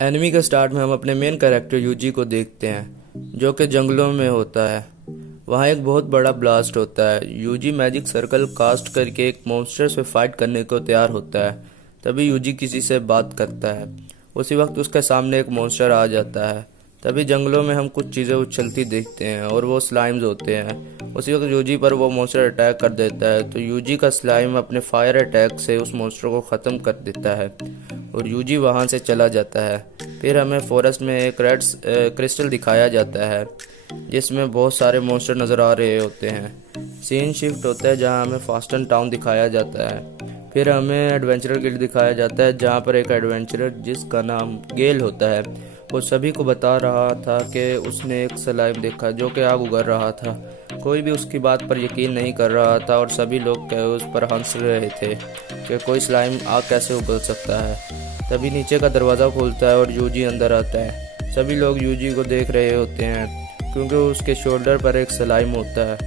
Enemy के start में हम अपने मेन कैरेक्टर यूजी को देखते हैं जो कि जंगलों में होता है। वहाँ एक बहुत बड़ा ब्लास्ट होता है। यूजी मैजिक सर्कल कास्ट करके एक मॉन्स्टर से फाइट करने को तैयार होता है। तभी यूजी किसी से बात करता है। उसी वक्त उसके सामने एक मॉन्स्टर आ जाता है। तभी जंगलों में हम कुछ चीज़ें उछलती देखते हैं और वो स्लाइम्स होते हैं। उसी वक्त यूजी पर वो मॉन्स्टर अटैक कर देता है तो यूजी का स्लाइम अपने फायर अटैक से उस मॉन्स्टर को ख़त्म कर देता है और यूजी वहाँ से चला जाता है। फिर हमें फॉरेस्ट में एक रेड क्रिस्टल दिखाया जाता है जिसमें बहुत सारे मॉन्स्टर नज़र आ रहे होते हैं। सीन शिफ्ट होता है जहाँ हमें फास्टन टाउन दिखाया जाता है। फिर हमें एडवेंचरर गिल्ड दिखाया जाता है जहाँ पर एक एडवेंचरर जिसका नाम गेल होता है वो सभी को बता रहा था कि उसने एक स्लाइम देखा जो कि आग उगल रहा था। कोई भी उसकी बात पर यकीन नहीं कर रहा था और सभी लोग उस पर हंस रहे थे कि कोई स्लाइम आग कैसे उगल सकता है। तभी नीचे का दरवाज़ा खुलता है और यूजी अंदर आता है। सभी लोग यूजी को देख रहे होते हैं क्योंकि उसके शोल्डर पर एक स्लाइम होता है।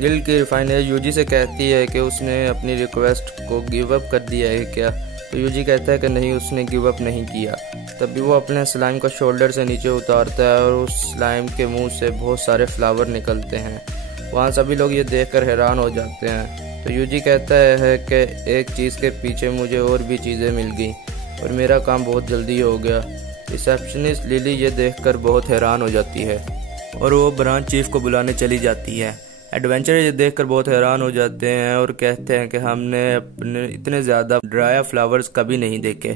गिल्ड की रिफाइनर यूजी से कहती है कि उसने अपनी रिक्वेस्ट को गिव अप कर दिया है क्या, तो यूजी कहता है कि नहीं, उसने गिव अप नहीं किया। तभी वो अपने स्लाइम का शोल्डर से नीचे उतारता है और उस स्लाइम के मुंह से बहुत सारे फ्लावर निकलते हैं। वहाँ सभी लोग ये देखकर हैरान हो जाते हैं। तो यूजी कहता है कि एक चीज़ के पीछे मुझे और भी चीज़ें मिल गई और मेरा काम बहुत जल्दी हो गया। रिसेप्शनिस्ट लिली ये देखकर बहुत हैरान हो जाती है और वो ब्रांच चीफ को बुलाने चली जाती है। एडवेंचर ये देखकर बहुत हैरान हो जाते हैं और कहते हैं कि हमने अपने इतने ज़्यादा ड्राई फ्लावर्स कभी नहीं देखे।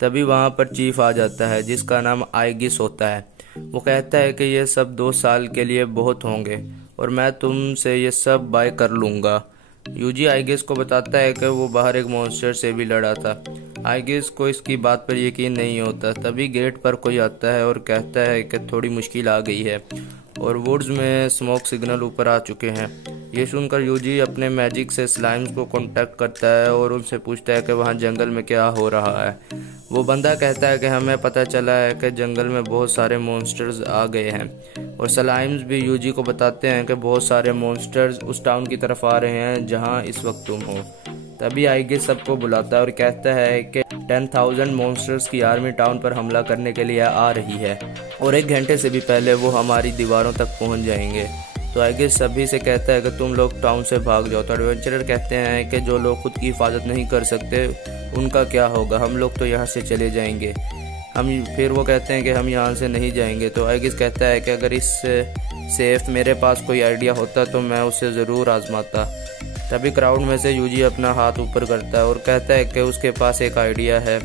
तभी वहाँ पर चीफ आ जाता है जिसका नाम आइगिस होता है। वो कहता है कि ये सब 2 साल के लिए बहुत होंगे और मैं तुमसे ये सब बाय कर लूँगा। यूजी आइगिस को बताता है कि वो बाहर एक मॉन्स्टर से भी लड़ा था। आइगिस को इसकी बात पर यकीन नहीं होता। तभी गेट पर कोई आता है और कहता है कि थोड़ी मुश्किल आ गई है और वुड्स में स्मोक सिग्नल ऊपर आ चुके हैं। ये सुनकर यूजी अपने मैजिक से स्लाइम्स को कांटेक्ट करता है और उनसे पूछता है कि वहाँ जंगल में क्या हो रहा है। वो बंदा कहता है कि हमें पता चला है कि जंगल में बहुत सारे मॉन्स्टर्स आ गए हैं और स्लाइम्स भी यूजी को बताते हैं कि बहुत सारे मॉन्स्टर्स उस टाउन की तरफ आ रहे हैं जहाँ इस वक्त तुम हो। तभी आइगिस सबको बुलाता है और कहता है कि 10,000 मॉन्स्टर्स की आर्मी टाउन पर हमला करने के लिए आ रही है और 1 घंटे से भी पहले वो हमारी दीवारों तक पहुंच जाएंगे। तो आइगिस सभी से कहता है कि तुम लोग टाउन से भाग जाओ। तो एडवेंचरर कहते हैं कि जो लोग खुद की हिफाजत नहीं कर सकते उनका क्या होगा, हम लोग तो यहाँ से चले जाएंगे। फिर वो कहते हैं कि हम यहाँ से नहीं जाएंगे। तो आइगिस कहता है कि अगर इससे सेफ मेरे पास कोई आइडिया होता तो मैं उसे ज़रूर आजमाता। तभी क्राउड में से यूजी अपना हाथ ऊपर करता है और कहता है कि उसके पास एक आइडिया है।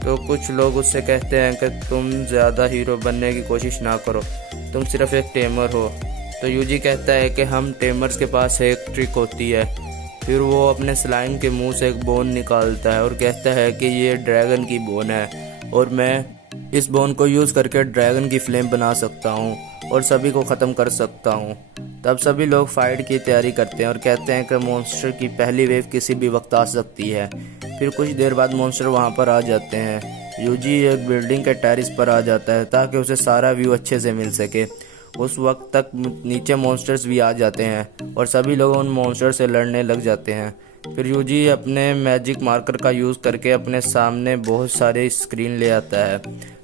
तो कुछ लोग उससे कहते हैं कि तुम ज़्यादा हीरो बनने की कोशिश ना करो, तुम सिर्फ एक टेमर हो। तो यूजी कहता है कि हम टेमर्स के पास एक ट्रिक होती है। फिर वो अपने स्लाइम के मुंह से एक बोन निकालता है और कहता है कि ये ड्रैगन की बोन है और मैं इस बोन को यूज़ करके ड्रैगन की फ्लेम बना सकता हूँ और सभी को ख़त्म कर सकता हूँ। तब सभी लोग फाइट की तैयारी करते हैं और कहते हैं कि मॉन्स्टर की पहली वेव किसी भी वक्त आ सकती है। फिर कुछ देर बाद मॉन्स्टर वहाँ पर आ जाते हैं। यूजी एक बिल्डिंग के टेरेस पर आ जाता है ताकि उसे सारा व्यू अच्छे से मिल सके। उस वक्त तक नीचे मॉन्स्टर्स भी आ जाते हैं और सभी लोग उन मॉन्स्टर से लड़ने लग जाते हैं। फिर यूजी अपने मैजिक मार्कर का यूज़ करके अपने सामने बहुत सारे स्क्रीन ले आता है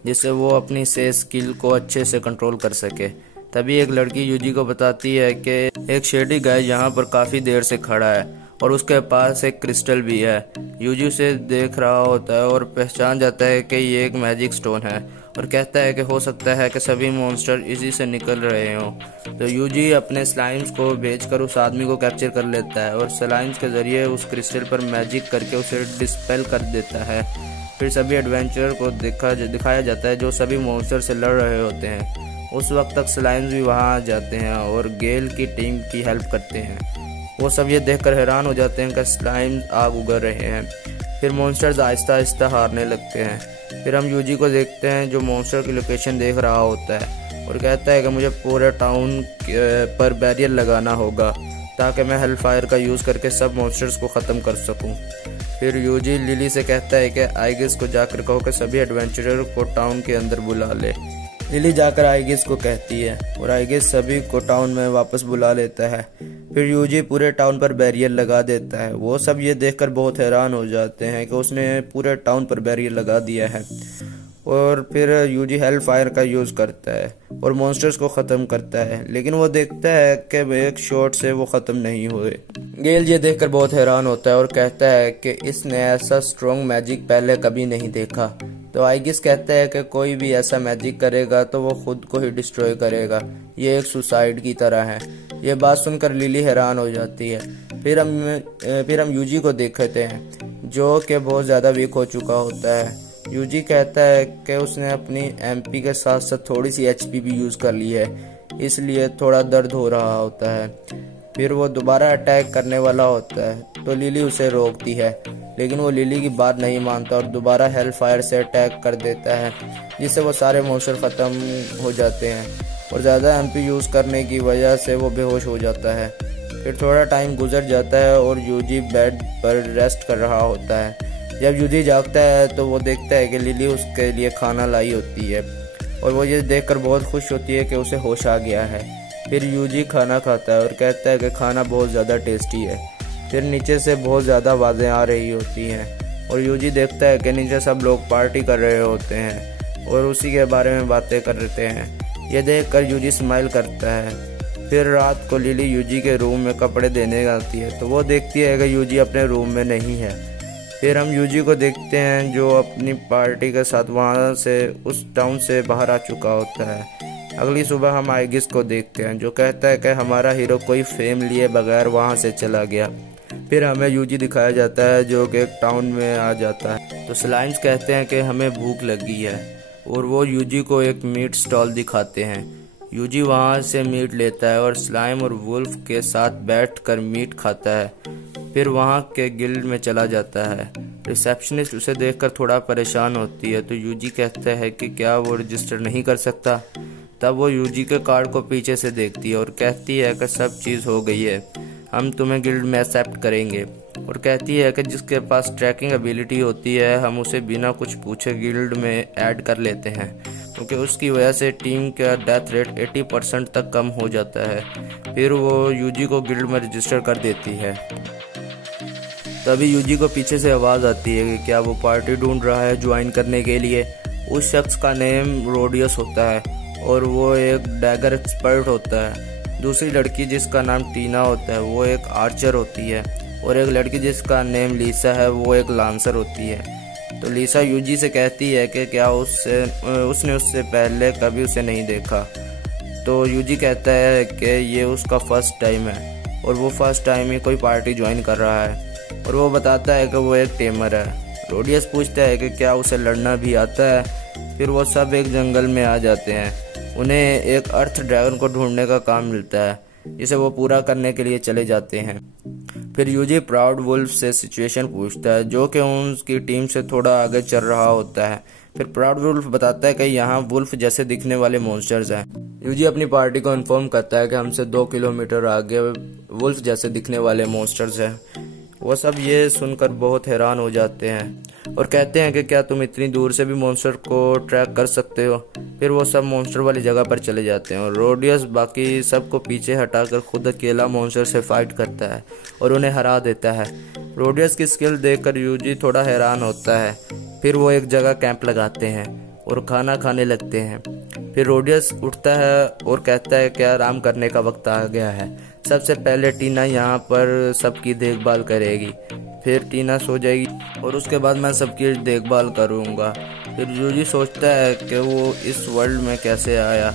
जिससे वो अपनी से स्किल को अच्छे से कंट्रोल कर सके। तभी एक लड़की यूजी को बताती है कि एक शेडी गाय यहाँ पर काफ़ी देर से खड़ा है और उसके पास एक क्रिस्टल भी है। यूजी उसे देख रहा होता है और पहचान जाता है कि ये एक मैजिक स्टोन है और कहता है कि हो सकता है कि सभी मॉन्स्टर इसी से निकल रहे हों। तो यूजी अपने स्लाइम्स को भेजकर उस आदमी को कैप्चर कर लेता है और स्लाइम्स के ज़रिए उस क्रिस्टल पर मैजिक करके उसे डिस्पेल कर देता है। फिर सभी एडवेंचरर को दिखाया जाता है जो सभी मॉन्स्टर से लड़ रहे होते हैं। उस वक्त तक स्लाइम्स भी वहाँ आ जाते हैं और गेल की टीम की हेल्प करते हैं। वो सब ये देखकर हैरान हो जाते हैं कि स्लाइम्स आग उगल रहे हैं। फिर मॉन्स्टर्स आहिस्ता आहिस्ता हारने लगते हैं। फिर हम यूजी को देखते हैं जो मॉन्स्टर की लोकेशन देख रहा होता है और कहता है कि मुझे पूरे टाउन पर बैरियर लगाना होगा ताकि मैं हेलफायर का यूज़ करके सब मॉन्स्टर्स को ख़त्म कर सकूं। फिर यूजी लिली से कहता है कि आइगिस को जाकर कहो कि सभी एडवेंचरर को टाउन के अंदर बुला ले। लिली जाकर आइगिस को कहती है और आइगिस सभी को टाउन में वापस बुला लेता है। फिर यूजी पूरे टाउन पर बैरियर लगा देता है। वो सब ये देखकर बहुत हैरान हो जाते हैं कि उसने पूरे टाउन पर बैरियर लगा दिया है और फिर यूजी हेल फायर का यूज़ करता है और मॉन्स्टर्स को ख़त्म करता है, लेकिन वो देखता है कि एक शॉट से वो ख़त्म नहीं हुए। गेल ये देखकर बहुत हैरान होता है और कहता है कि इसने ऐसा स्ट्रॉन्ग मैजिक पहले कभी नहीं देखा। तो आइगिस कहता है कि कोई भी ऐसा मैजिक करेगा तो वो खुद को ही डिस्ट्रॉय करेगा, ये एक सुसाइड की तरह है। ये बात सुनकर लिली हैरान हो जाती है। फिर हम यूजी को देखते हैं जो कि बहुत ज़्यादा वीक हो चुका होता है। यूजी कहता है कि उसने अपनी एमपी के साथ साथ थोड़ी सी एचपी भी यूज़ कर ली है, इसलिए थोड़ा दर्द हो रहा होता है। फिर वो दोबारा अटैक करने वाला होता है तो लिली उसे रोकती है, लेकिन वो लिली की बात नहीं मानता और दोबारा हेल फायर से अटैक कर देता है, जिससे वो सारे मॉन्स्टर ख़त्म हो जाते हैं और ज़्यादा एमपी यूज़ करने की वजह से वो बेहोश हो जाता है। फिर थोड़ा टाइम गुजर जाता है और यूजी बेड पर रेस्ट कर रहा होता है। जब यूजी जागता है तो वो देखता है कि लिली उसके लिए खाना लाई होती है और वो ये देखकर बहुत खुश होती है कि उसे होश आ गया है। फिर यूजी खाना खाता है और कहता है कि खाना बहुत ज़्यादा टेस्टी है। फिर नीचे से बहुत ज़्यादा आवाज़ें आ रही होती हैं और यूजी देखता है कि नीचे सब लोग पार्टी कर रहे होते हैं और उसी के बारे में बातें कर रहे हैं। ये देखकर यूजी स्माइल करता है। फिर रात को लिली यूजी के रूम में कपड़े देने आती है तो वो देखती है कि यूजी अपने रूम में नहीं है। फिर हम यूजी को देखते हैं जो अपनी पार्टी के साथ वहाँ से उस टाउन से बाहर आ चुका होता है। अगली सुबह हम आइगिस को देखते हैं जो कहता है कि हमारा हीरो कोई फेम लिए बगैर वहाँ से चला गया। फिर हमें यूजी दिखाया जाता है जो कि एक टाउन में आ जाता है। तो स्लाइम्स कहते हैं कि हमें भूख लगी है और वो यूजी को एक मीट स्टॉल दिखाते हैं। यूजी वहाँ से मीट लेता है और स्लाइम और वुल्फ के साथ बैठकर मीट खाता है। फिर वहाँ के गिल्ड में चला जाता है। रिसेप्शनिस्ट उसे देखकर थोड़ा परेशान होती है तो यूजी कहता है कि क्या वो रजिस्टर नहीं कर सकता। तब वो यूजी के कार्ड को पीछे से देखती है और कहती है कि सब चीज़ हो गई है, हम तुम्हें गिल्ड में एक्सेप्ट करेंगे। और कहती है कि जिसके पास ट्रैकिंग एबिलिटी होती है हम उसे बिना कुछ पूछे गिल्ड में ऐड कर लेते हैं, क्योंकि उसकी वजह से टीम का डेथ रेट 80% तक कम हो जाता है। फिर वो यूजी को गिल्ड में रजिस्टर कर देती है। तभी यूजी को पीछे से आवाज़ आती है कि क्या वो पार्टी ढूंढ रहा है ज्वाइन करने के लिए। उस शख्स का नेम रोडियस होता है और वो एक डैगर एक्सपर्ट होता है। दूसरी लड़की जिसका नाम टीना होता है वो एक आर्चर होती है और एक लड़की जिसका नेम लीसा है वो एक लांसर होती है। तो लीसा यूजी से कहती है कि क्या उसने उससे पहले कभी उसे नहीं देखा। तो यूजी कहता है कि ये उसका फर्स्ट टाइम है और वो फर्स्ट टाइम ही कोई पार्टी ज्वाइन कर रहा है और वो बताता है कि वो एक टेमर है। रोडियस पूछता है कि क्या उसे लड़ना भी आता है। फिर वो सब एक जंगल में आ जाते हैं। उन्हें एक अर्थ ड्रैगन को ढूंढने का काम मिलता है जिसे वो पूरा करने के लिए चले जाते हैं। फिर यूजी प्राउड वुल्फ से सिचुएशन पूछता है जो कि उनकी टीम से थोड़ा आगे चल रहा होता है। फिर प्राउड वुल्फ बताता है कि यहाँ वुल्फ जैसे दिखने वाले मॉन्स्टर्स हैं। यूजी अपनी पार्टी को इन्फॉर्म करता है कि हमसे 2 किलोमीटर आगे वुल्फ जैसे दिखने वाले मॉन्स्टर्स हैं। वो सब ये सुनकर बहुत हैरान हो जाते हैं और कहते हैं कि क्या तुम इतनी दूर से भी मॉन्स्टर को ट्रैक कर सकते हो। फिर वो सब मॉन्स्टर वाली जगह पर चले जाते हैं और रोडियस बाकी सबको पीछे हटाकर खुद अकेला मॉन्स्टर से फाइट करता है और उन्हें हरा देता है। रोडियस की स्किल देखकर यूजी थोड़ा हैरान होता है। फिर वो एक जगह कैंप लगाते हैं और खाना खाने लगते हैं। फिर रोडियस उठता है और कहता है कि आराम करने का वक्त आ गया है। सबसे पहले टीना यहाँ पर सबकी देखभाल करेगी, फिर टीना सो जाएगी और उसके बाद मैं सबकी देखभाल करूँगा। फिर यूजी सोचता है कि वो इस वर्ल्ड में कैसे आया।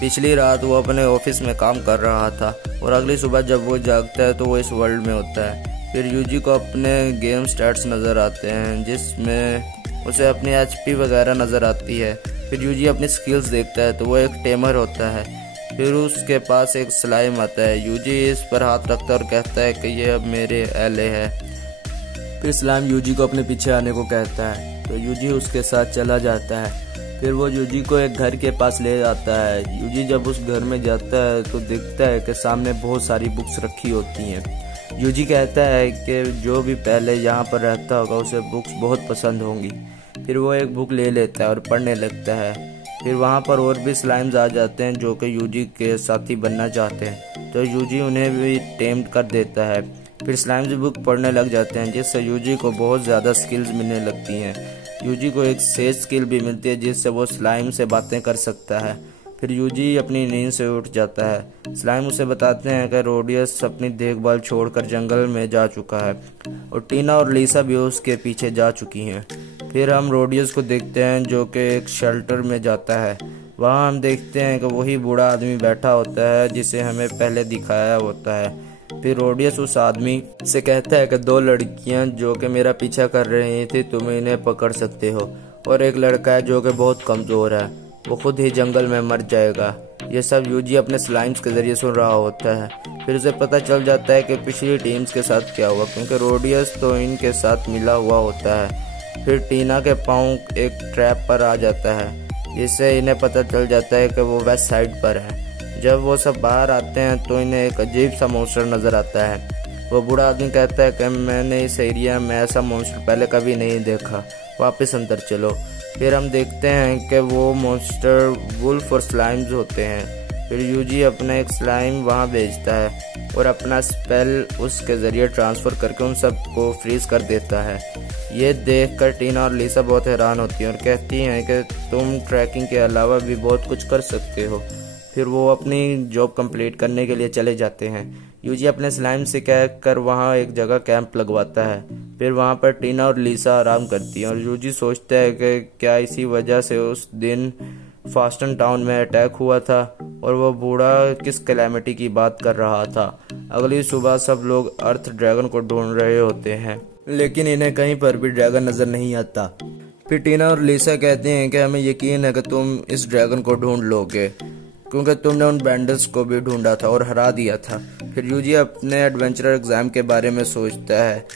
पिछली रात वो अपने ऑफिस में काम कर रहा था और अगली सुबह जब वो जागता है तो वो इस वर्ल्ड में होता है। फिर यूजी को अपने गेम स्टैट्स नज़र आते हैं जिसमें उसे अपनी एचपी वगैरह नज़र आती है। फिर यूजी अपनी स्किल्स देखता है तो वो एक टेमर होता है। फिर उसके पास एक स्लाइम आता है। यूजी इस पर हाथ रखता है और कहता है कि ये अब मेरे एले है। फिर स्लाइम यूजी को अपने पीछे आने को कहता है तो यूजी उसके साथ चला जाता है। फिर वो यूजी को एक घर के पास ले जाता है। यूजी जब उस घर में जाता है तो देखता है कि सामने बहुत सारी बुक्स रखी होती हैं। यूजी कहता है कि जो भी पहले यहाँ पर रहता होगा उसे बुक्स बहुत पसंद होंगी। फिर वो एक बुक ले लेता है और पढ़ने लगता है। फिर वहाँ पर और भी स्लाइम्स आ जाते हैं जो कि यूजी के साथी बनना चाहते हैं, तो यूजी उन्हें भी टेम कर देता है। फिर स्लाइम्स बुक पढ़ने लग जाते हैं जिससे यूजी को बहुत ज़्यादा स्किल्स मिलने लगती हैं। यूजी को एक सेज स्किल भी मिलती है जिससे वो स्लाइम से बातें कर सकता है। फिर यूजी अपनी नींद से उठ जाता है। स्लाइम उसे बताते हैं कि रोडियस अपनी देखभाल छोड़कर जंगल में जा चुका है और टीना और लीसा भी उसके पीछे जा चुकी हैं। फिर हम रोडियस को देखते हैं जो कि एक शेल्टर में जाता है। वहाँ हम देखते हैं कि वही बूढ़ा आदमी बैठा होता है जिसे हमें पहले दिखाया होता है। फिर रोडियस उस आदमी से कहता है कि 2 लड़कियां जो कि मेरा पीछा कर रही थी तुम इन्हें पकड़ सकते हो, और एक लड़का है जो कि बहुत कमज़ोर है, वो खुद ही जंगल में मर जाएगा। ये सब यूजी अपने स्लाइम्स के जरिए सुन रहा होता है। फिर उसे पता चल जाता है कि पिछली टीम्स के साथ क्या हुआ, क्योंकि रोडियस तो इनके साथ मिला हुआ होता है। फिर टीना के पाँव एक ट्रैप पर आ जाता है जिससे इन्हें पता चल जाता है कि वो वेस्ट साइड पर है। जब वो सब बाहर आते हैं तो इन्हें एक अजीब सा मॉन्स्टर नज़र आता है। वो बूढ़ा आदमी कहता है कि मैंने इस एरिया में ऐसा मॉन्स्टर पहले कभी नहीं देखा, वापस अंदर चलो। फिर हम देखते हैं कि वो मॉन्स्टर वुल्फ और स्लाइम्स होते हैं। फिर यूजी अपना एक स्लाइम वहाँ भेजता है और अपना स्पेल उसके ज़रिए ट्रांसफ़र करके उन सब को फ्रीज कर देता है। ये देखकर टीना और लीसा बहुत हैरान होती हैं और कहती हैं कि तुम ट्रैकिंग के अलावा भी बहुत कुछ कर सकते हो। फिर वो अपनी जॉब कंप्लीट करने के लिए चले जाते हैं। यूजी अपने स्लाइम से कहकर वहाँ एक जगह कैंप लगवाता है। फिर वहाँ पर टीना और लीसा आराम करती हैं और यूजी सोचता है कि क्या इसी वजह से उस दिन फास्टन टाउन में अटैक हुआ था और वो बूढ़ा किस कैलेमिटी की बात कर रहा था। अगली सुबह सब लोग अर्थ ड्रैगन को ढूंढ रहे होते हैं, लेकिन इन्हें कहीं पर भी ड्रैगन नजर नहीं आता। फिर टीना और लीसा कहते हैं कि हमें यकीन है कि तुम इस ड्रैगन को ढूंढ लोगे, क्योंकि तुमने उन बैंडल्स को भी ढूंढा था और हरा दिया था। फिर यूजी अपने एडवेंचर एग्जाम के बारे में सोचता है।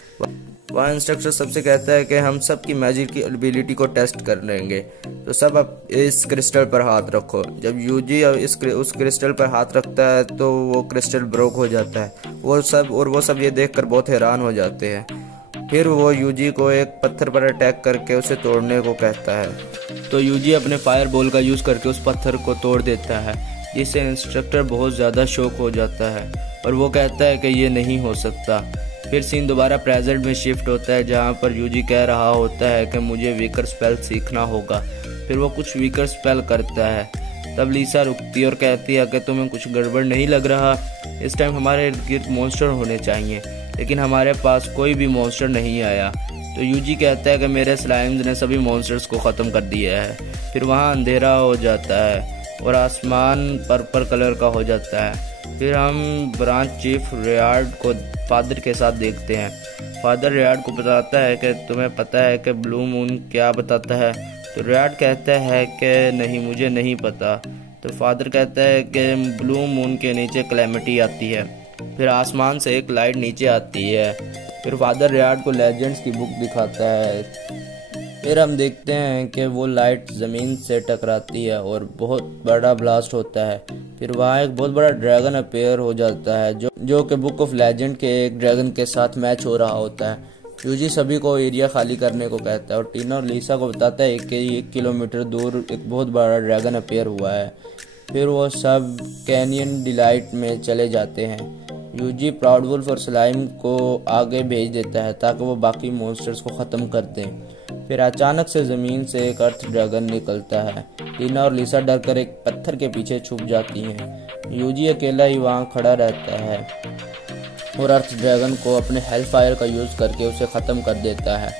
वहाँ इंस्ट्रक्टर सबसे कहता है कि हम सब की मैजिक की एबिलिटी को टेस्ट कर लेंगे, तो सब अब इस क्रिस्टल पर हाथ रखो। जब यूजी उस क्रिस्टल पर हाथ रखता है तो वो क्रिस्टल ब्रोक हो जाता है। वो सब ये देखकर बहुत हैरान हो जाते हैं। फिर वो यूजी को एक पत्थर पर अटैक करके उसे तोड़ने को कहता है, तो यूजी अपने फायर बॉल का यूज़ करके उस पत्थर को तोड़ देता है, जिससे इंस्ट्रक्टर बहुत ज़्यादा शॉक हो जाता है और वो कहता है कि ये नहीं हो सकता। फिर सीन दोबारा प्रेजेंट में शिफ्ट होता है जहाँ पर यूजी कह रहा होता है कि मुझे वीकर स्पेल सीखना होगा। फिर वो कुछ वीकर स्पेल करता है। तब लीसा रुकती है और कहती है कि तुम्हें कुछ गड़बड़ नहीं लग रहा? इस टाइम हमारे इर्द गिर्द मॉन्स्टर होने चाहिए, लेकिन हमारे पास कोई भी मॉन्स्टर नहीं आया। तो यूजी कहता है कि मेरे स्लाइम्स ने सभी मॉन्स्टर्स को ख़त्म कर दिया है। फिर वहाँ अंधेरा हो जाता है और आसमान पर्पल कलर का हो जाता है। फिर हम ब्रांच चीफ रियार्ड को फादर के साथ देखते हैं। फादर रियार्ड को बताता है कि तुम्हें पता है कि ब्लू मून क्या बताता है? तो रियार्ड कहता है कि नहीं, मुझे नहीं पता। तो फादर कहता है कि ब्लू मून के नीचे कैलेमिटी आती है। फिर आसमान से एक लाइट नीचे आती है। फिर फादर रियार्ड को लेजेंड्स की बुक दिखाता है। फिर हम देखते हैं कि वो लाइट ज़मीन से टकराती है और बहुत बड़ा ब्लास्ट होता है। फिर वहाँ एक बहुत बड़ा ड्रैगन अपेयर हो जाता है जो कि बुक ऑफ लेजेंड के एक ड्रैगन के साथ मैच हो रहा होता है। यूजी सभी को एरिया खाली करने को कहता है और टीना और लीसा को बताता है कि 1 किलोमीटर दूर एक बहुत बड़ा ड्रैगन अपेयर हुआ है। फिर वो सब कैनियन डिलाइट में चले जाते हैं। यूजी प्राउड वुल्फ और स्लाइम को आगे भेज देता है ताकि वो बाकी मॉन्स्टर्स को ख़त्म कर दें। फिर अचानक से ज़मीन से एक अर्थ ड्रैगन निकलता है। टीना और लीसा डर कर एक पत्थर के पीछे छुप जाती हैं। यूजी अकेला ही वहाँ खड़ा रहता है और अर्थ ड्रैगन को अपने हेल फायर का यूज़ करके उसे ख़त्म कर देता है।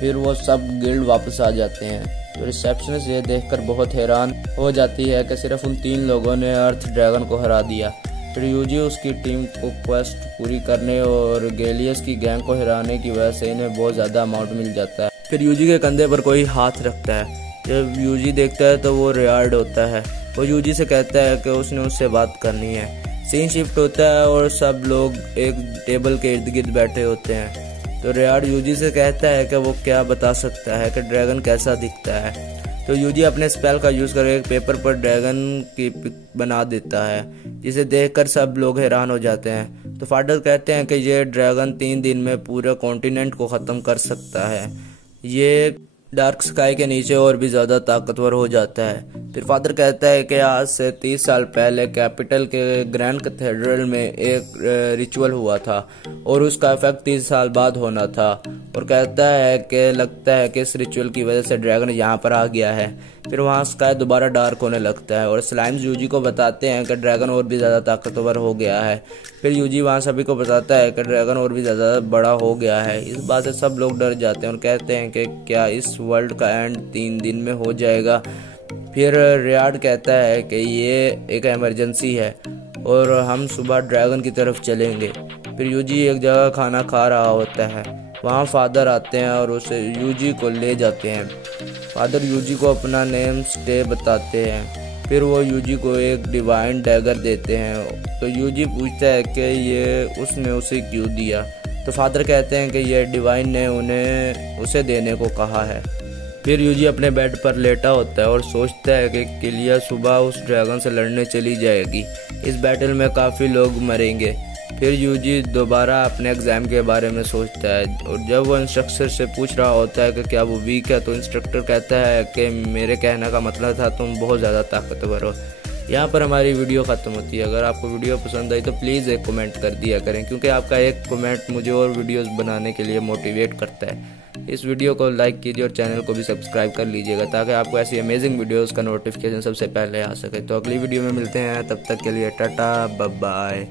फिर वो सब गिल्ड वापस आ जाते हैं। तो रिसेप्शनिस्ट ये देखकर बहुत हैरान हो जाती है कि सिर्फ उन 3 लोगों ने अर्थ ड्रैगन को हरा दिया। फिर यूजी उसकी टीम को क्वेस्ट पूरी करने और गेलियस की गैंग को हराने की वजह से इन्हें बहुत ज़्यादा अमाउंट मिल जाता है। फिर यूजी के कंधे पर कोई हाथ रखता है। जब यूजी देखता है तो वो रियार्ड होता है। वो यूजी से कहता है कि उसने उससे बात करनी है। सीन शिफ्ट होता है और सब लोग एक टेबल के इर्द गिर्द बैठे होते हैं। तो रियार्ड यूजी से कहता है कि वो क्या बता सकता है कि ड्रैगन कैसा दिखता है। तो यूजी अपने स्पेल का यूज़ करके एक पेपर पर ड्रैगन की पिक बना देता है, जिसे देखकर सब लोग हैरान हो जाते हैं। तो फादर कहते हैं कि ये ड्रैगन 3 दिन में पूरे कॉन्टिनेंट को ख़त्म कर सकता है। ये डार्क स्काई के नीचे और भी ज़्यादा ताकतवर हो जाता है। फिर फादर कहता है कि आज से 30 साल पहले कैपिटल के ग्रैंड कैथेड्रल में एक रिचुअल हुआ था और उसका इफेक्ट 30 साल बाद होना था, और कहता है कि लगता है कि इस रिचुअल की वजह से ड्रैगन यहाँ पर आ गया है। फिर वहाँ स्काई दोबारा डार्क होने लगता है और स्लाइम्स यूजी को बताते हैं कि ड्रैगन और भी ज़्यादा ताकतवर हो गया है। फिर यूजी वहाँ सभी को बताता है कि ड्रैगन और भी ज़्यादा बड़ा हो गया है। इस बात से सब लोग डर जाते हैं और कहते हैं कि क्या इस वर्ल्ड का एंड 3 दिन में हो जाएगा। फिर रियाड कहता है कि ये एक इमरजेंसी है और हम सुबह ड्रैगन की तरफ चलेंगे। फिर यूजी एक जगह खाना खा रहा होता है, वहाँ फादर आते हैं और उसे यूजी को ले जाते हैं। फादर यूजी को अपना नेम स्टे बताते हैं। फिर वो यूजी को एक डिवाइन डैगर देते हैं। तो यूजी पूछता है कि ये उसने उसे क्यों दिया। तो फादर कहते हैं कि ये डिवाइन ने उन्हें उसे देने को कहा है। फिर यूजी अपने बेड पर लेटा होता है और सोचता है कि किलिया सुबह उस ड्रैगन से लड़ने चली जाएगी। इस बैटल में काफ़ी लोग मरेंगे। फिर यूजी दोबारा अपने एग्ज़ाम के बारे में सोचता है और जब वो इंस्ट्रक्टर से पूछ रहा होता है कि क्या वो वीक है, तो इंस्ट्रक्टर कहता है कि मेरे कहने का मतलब था तुम बहुत ज़्यादा ताकतवर हो। यहाँ पर हमारी वीडियो ख़त्म होती है। अगर आपको वीडियो पसंद आई तो प्लीज़ एक कमेंट कर दिया करें, क्योंकि आपका एक कमेंट मुझे और वीडियोस बनाने के लिए मोटिवेट करता है। इस वीडियो को लाइक कीजिए और चैनल को भी सब्सक्राइब कर लीजिएगा ताकि आपको ऐसी अमेजिंग वीडियोस का नोटिफिकेशन सबसे पहले आ सके। तो अगली वीडियो में मिलते हैं, तब तक के लिए टाटा बाय बाय।